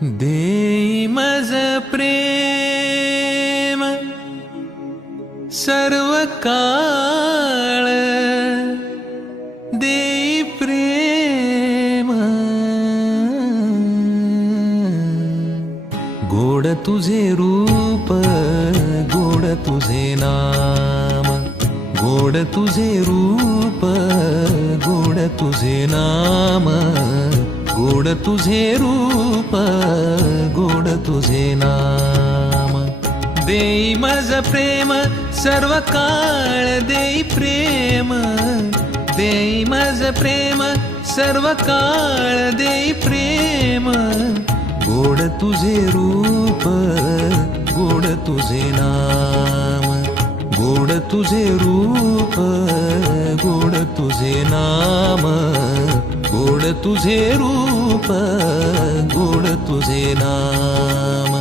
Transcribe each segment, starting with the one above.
देई मज प्रेम सर्व काळ, देई प्रेम गोड तुझे रूप, गोड तुझे नाम, गोड तुझे रूप, गोड तुझे नाम, गोड तुझे रूप, गोड तुझे नाम। देई मज प्रेम सर्व काळ, देई प्रेम, देई मज प्रेम सर्व काळ, देई प्रेम गोड तुझे रूप, गोड तुझे नाम, गोड तुझे रूप, गोड तुझे नाम, गोड तुझे रूप, गोड तुझे नाम।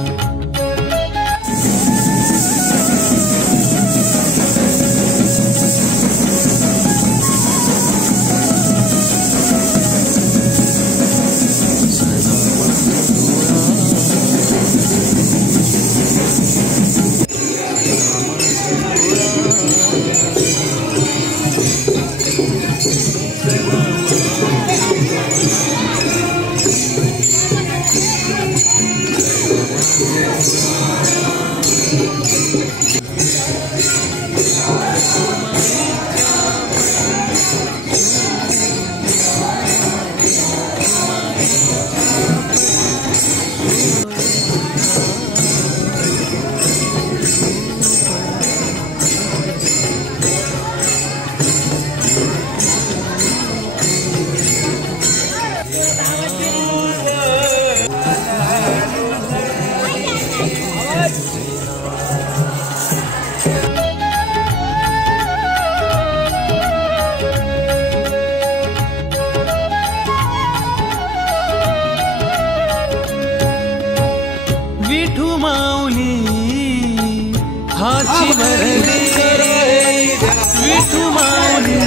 विठू माऊली हाची वरदे, विठू माऊली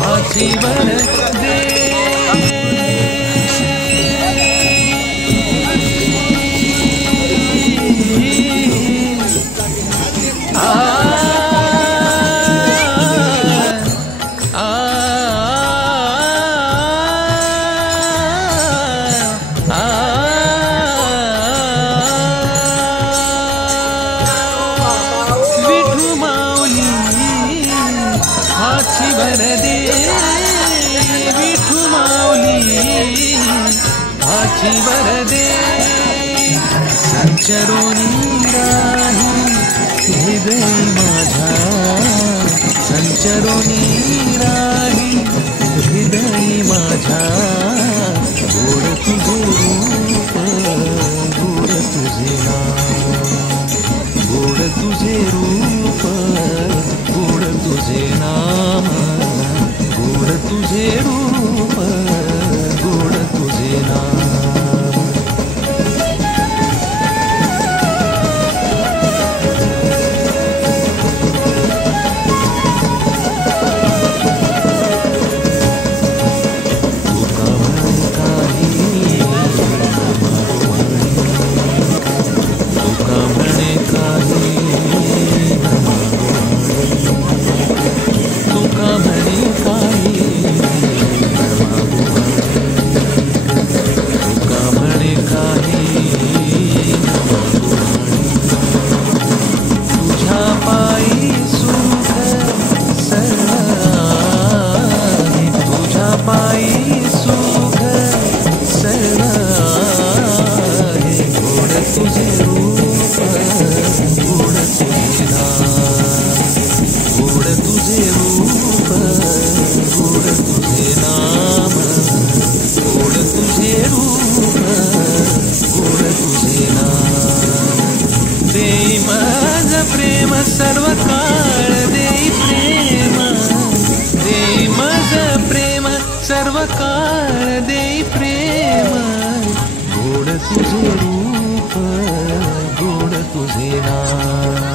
हाची वरदे, हाची वरदे, विठू माऊली हाची वरदे। संचरोनी राही हृदय माझा, संचरोनी राही हृदय माझा, गोड तुझे रूप, गोड तुझे नाम, गोड तुझे रूप, गोड तुझे नाम, गोड तुझे रूप, गोड तुझे नाम। देई मज प्रेम सर्व काळ, देई प्रेम, देई मज प्रेम सर्व काळ, देई प्रेम गोड तुझे रूप, गोड तुझे नाम।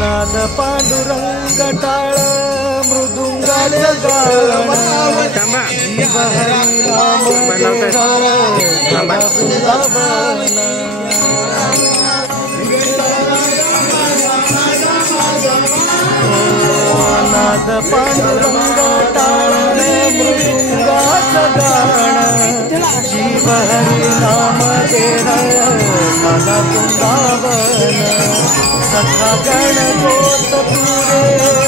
नाद पांडुरंग टाळ मृदुंगाचं गाणं जीव हरी नाम नाद पांडुरंग टाळ मृदुंगाचं गाणं जीव हरी नाम वृंदावन सखा गण गोत पुरे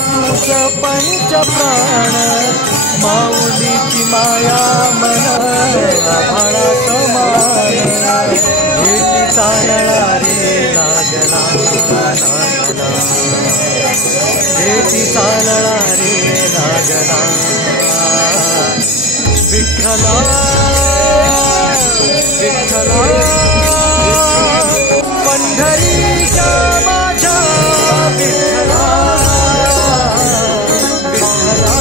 तुझ पंच प्राण माऊलीची माया मन आभाळा समान भेटी चालला रे लागला लागला भेटी चालला रे लागला विठ्ठला विठ्ठला पंढरीच्या माझ्या विठ्ठला विठ्ठला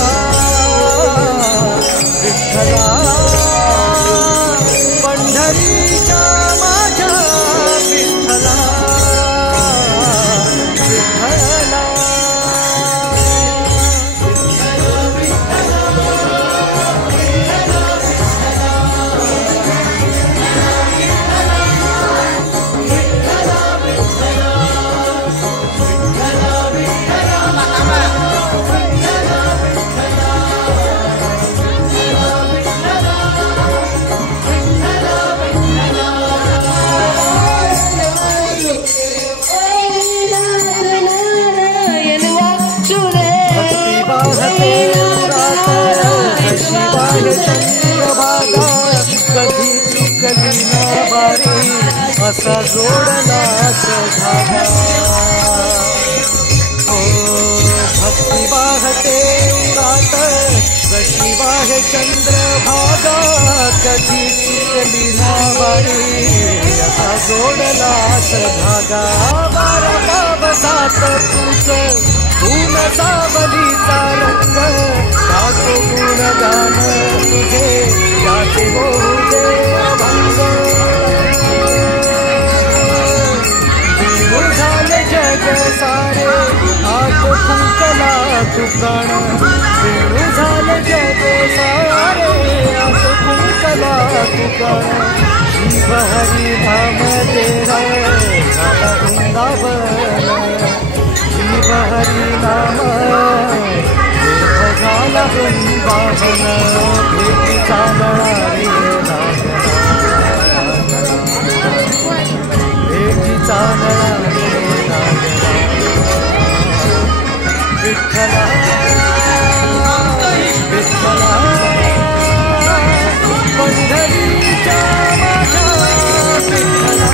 विठ्ठला पंढरीच्या माझ्या विठ्ठला विठ्ठला कधी चुकली ना बारी असा जोडला धागा ओ भक्ती वाहते उरात जशी वाहे चंद्रभागा कधी चुकली ना बारी असा जोडला धागा बारा बाबसात तुझ ऊन सावलीचा रंग टाको गुणगान तुझे याचे होऊ दे अभंग वेणू झाले जग सारे आत फुंकला तू प्राण वेणू झाले जग सारे आत फुंकला तू प्राण जीव हरी नाम तेरा झाला वृंदावन जीव हरी नाम झाला वृंदावन भेटी चालला रे लागला भेटी चालला रे लागला विठ्ठला विठ्ठला पंढरीच्या माझ्या विठ्ठला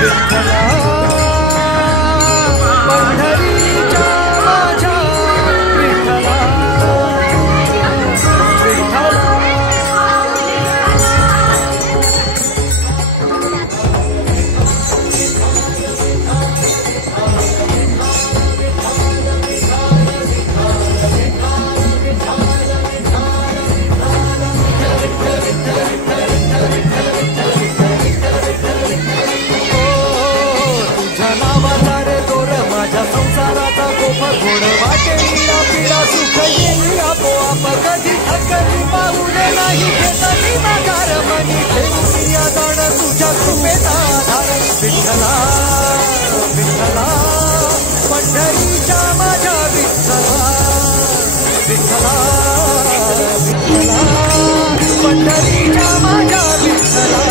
विठ्ठला पंढरीच्या माझ्या विठ्ठला विठ्ठला गोड वाटेल पिढा सुख येईल आपोआप कधी ठकली पाऊल नाही घेतली माघार मनी ठेवून या जाण तुझ्या कृपेचा आधार विठ्ठला विठ्ठला पंढरीच्या माझ्या विठ्ठला विठ्ठला विठ्ठला पंढरीच्या माझ्या विठ्ठला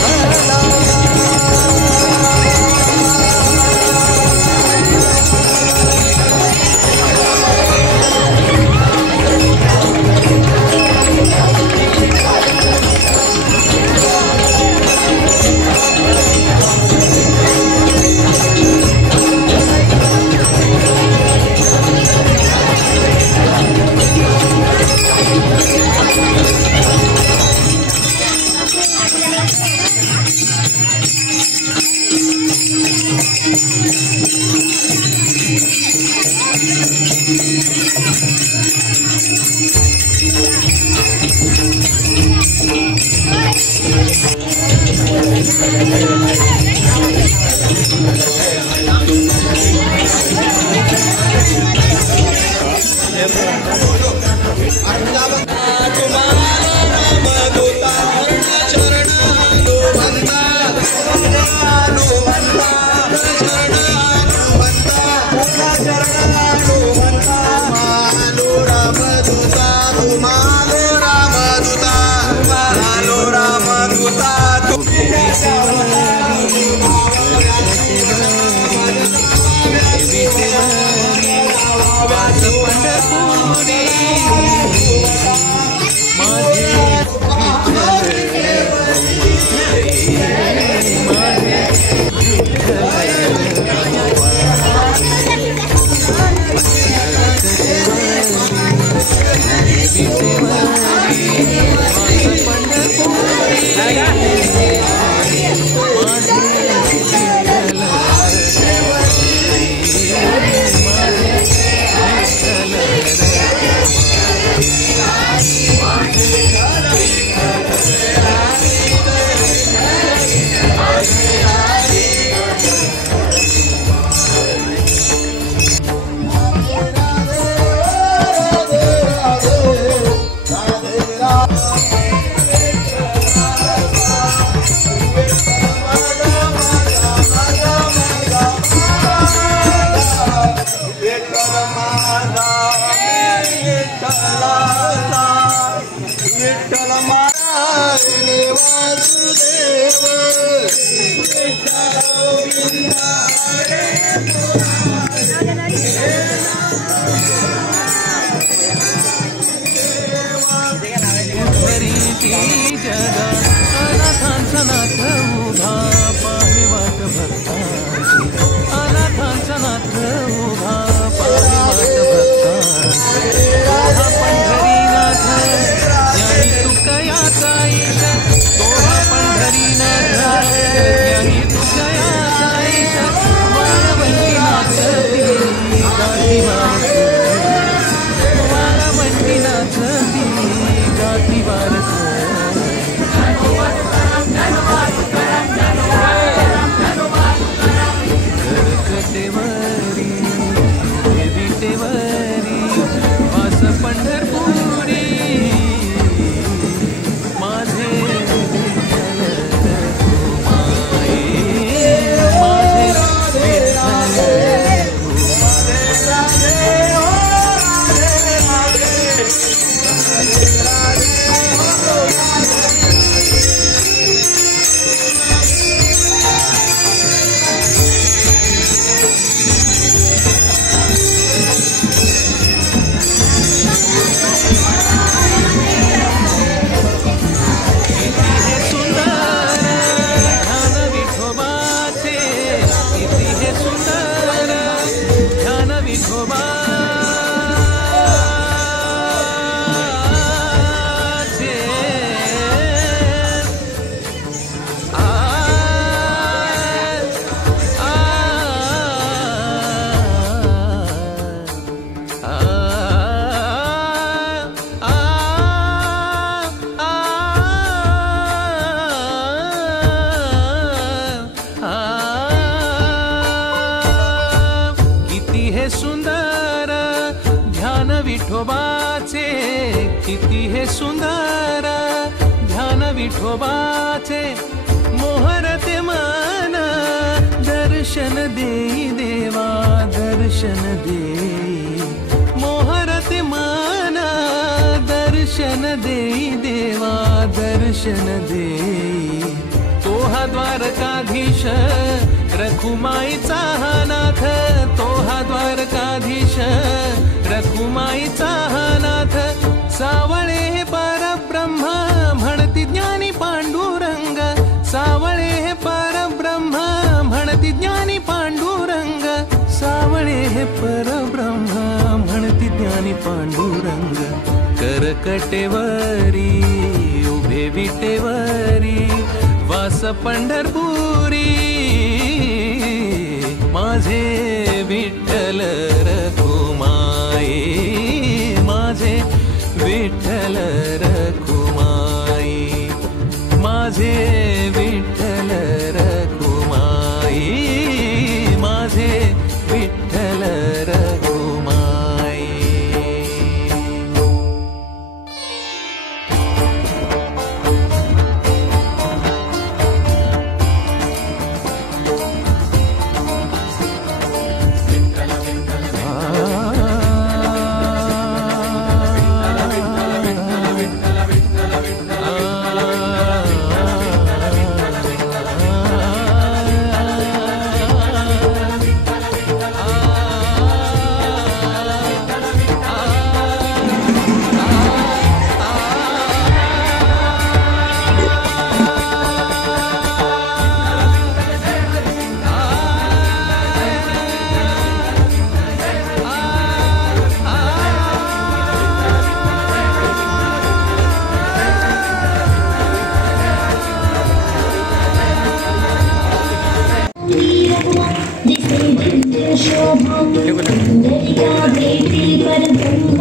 विठ्ठला पंढरीनाथ विठोबाचे किती हे सुंदर, ध्यान विठोबाचे मोहरते मन, दर्शन देई देवा दर्शन देई, मोहरते मन दर्शन देई देवा दर्शन देई। तो हा द्वारकाधीश रखुमाईचा हा नाथ, तो हा द्वारकाधीश रखुमाईचा हा नाथ। सावळे हे परब्रह्म म्हणती ज्ञानी पांडुरंग, सावळे हे परब्रह्म म्हणती ज्ञानी पांडुरंग, सावळे हे परब्रह्म म्हणती ज्ञानी पांडुरंग। करकटेवरी उभे विटेवरी वास पंढरपुरी, माझे विठ्ठल रखुमाई, माझे विठ्ठल रखुमाई, माझे विठ्ठल रखुमाई, माझे विठ्ठल रखुमाई। शोभा बेटी पर ब्रह्म